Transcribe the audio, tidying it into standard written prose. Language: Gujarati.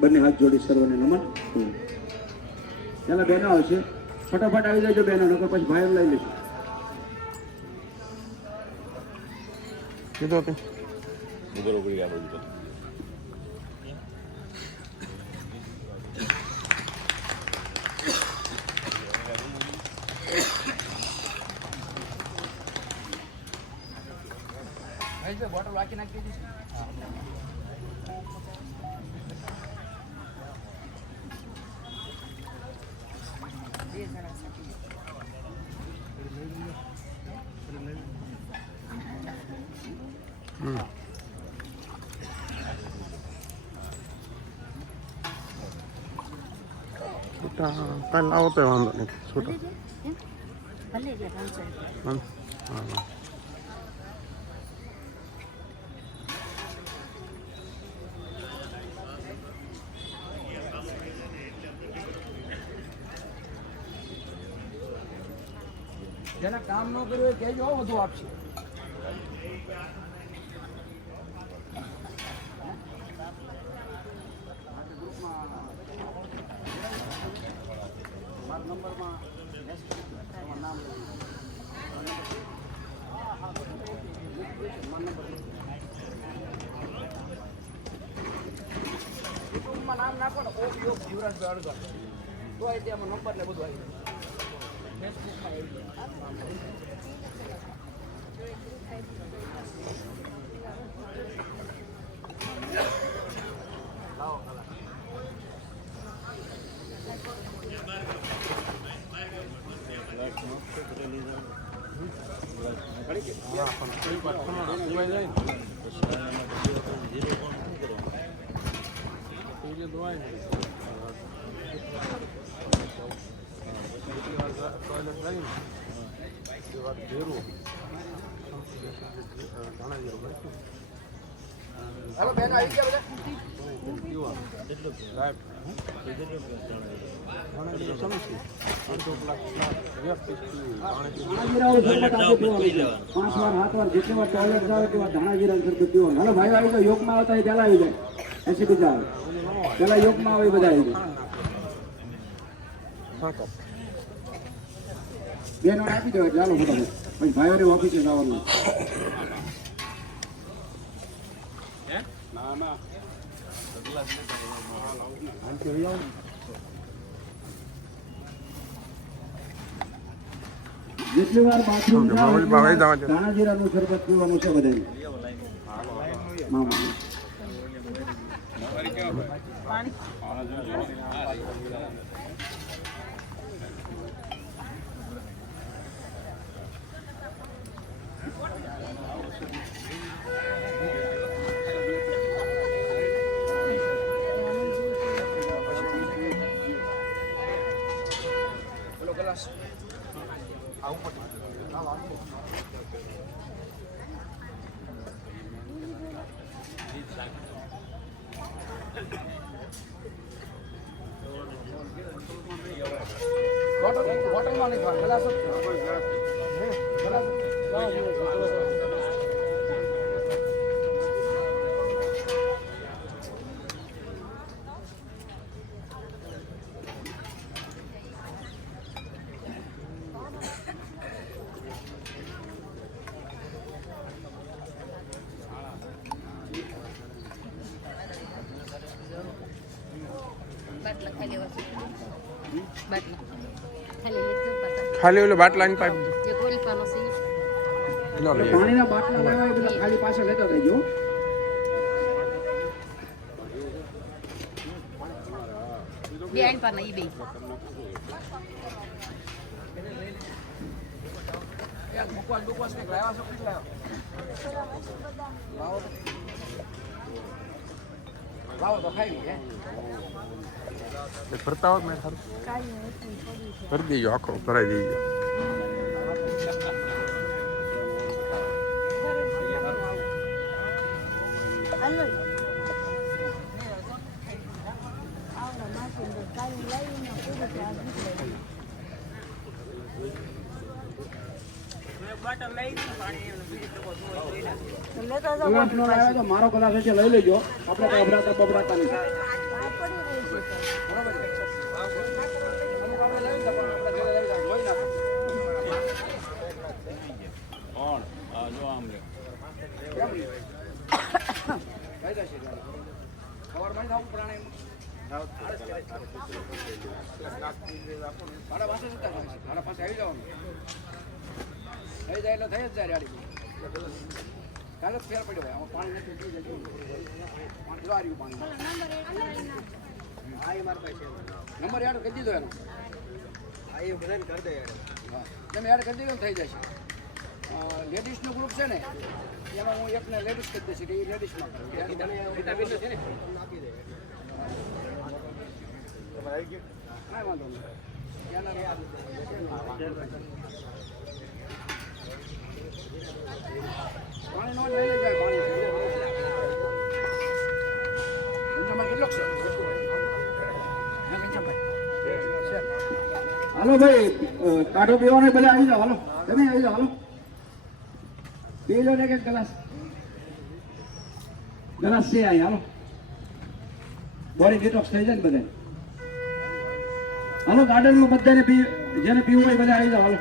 બંને હાથ જોડી સર્વને નમન. ચાલો બહેનો આવશે, ફટાફટ આવી જજો બહેનો, નકર પછી ભાઈ લઈ લેજો. કીધો તે બરોબર યાદ હતું. બોટલ વાકી નાખી દીધી. કાલ આવો તો વાંધો નહીં છૂટા. જેને કામ ન કર્યું એ કહેજો, વધુ આપશે. નંબરમાં નામ યુટ્યુબમાં નામ નાખો ને, ઓપ યોગ જીવરાજભાઈ અડગર, તો આવી ત્યાં નંબર ને બધું આવી જાય. ફેસબુકમાં આવી જાય. હવે બેન આવી ગયા બધા ભાઈ આવી ગયો. યોગમાં આવતા પેલા આવી જાય, એસી બીજા આવે પેલા યોગમાં આવે બધા આવી જાય. બેનો આપી દો ચાલો ફટાફટ, પછી ભાઈઓને ઓફિસે જવાનું. જેટલી વાર બાથરૂમ ધાણાજીરાનું શરબત પીવાનું છે બધાને. હોટલમાં નહીં ખાવાનું, ગ્લાસ ખાલી ઓલો બાટલાની પાઇપ પાણીના બાટલા લેવા એ બધા ખાલી પાછળ લેતા જજો. બેન પર નહીં બે મુકવાસ કે લાવ્યા છો કે લાવો તો ખાઈ લે. ફરતા હોત મેં સારું કરી દેજો, આખો કરાવી દેજો. મારો કદાચ લઈ લેજો, આપણે કઈ અભરાતા બબરાતા નહીં. બરોબર છે. અમુક આપણે લઈ જતા પણ આપણે ઘરે લઈ જતા જોઈ નાખો. કોણ હા જો આમ રે કેમ નહીં? કઈ જશે સવારમાં થવું પ્રાણાયામ સાડા પાસે જતા રહે છે. સાડા પાસે આવી જવાનું થઈ જાય એટલે થઈ જ જાય ગાડી કાલે જ ફેર પડ્યો હોય આમાં પાણી નથી પી જાય પાણી જો આવ્યું પાણી નંબર યાદ કરી દીધો એનો હા તમે યાદ કરી દીધો થઈ જશે લેડીઝનું ગ્રુપ છે ને એમાં હું એકને લેડીઝ કરી દઈશ એટલે એ લેડીઝમાં કરું છે ને કાંઈ વાંધો નહીં પાણી નો લઈ લઈ જાય પાણી કેટલોક છે હાલો ભાઈ કાઢો પીવાનો બધા આવી જાઓ હાલો તમે આવી જાઓ હાલો પી લો ને એક ગ્લાસ ગ્લાસ છે અહીં હાલો બોડી ડિટોક્સ થઈ જાય ને બધા હાલો ગાર્ડનમાં બધાને જેને પીવું હોય બધા આવી જાઓ હાલો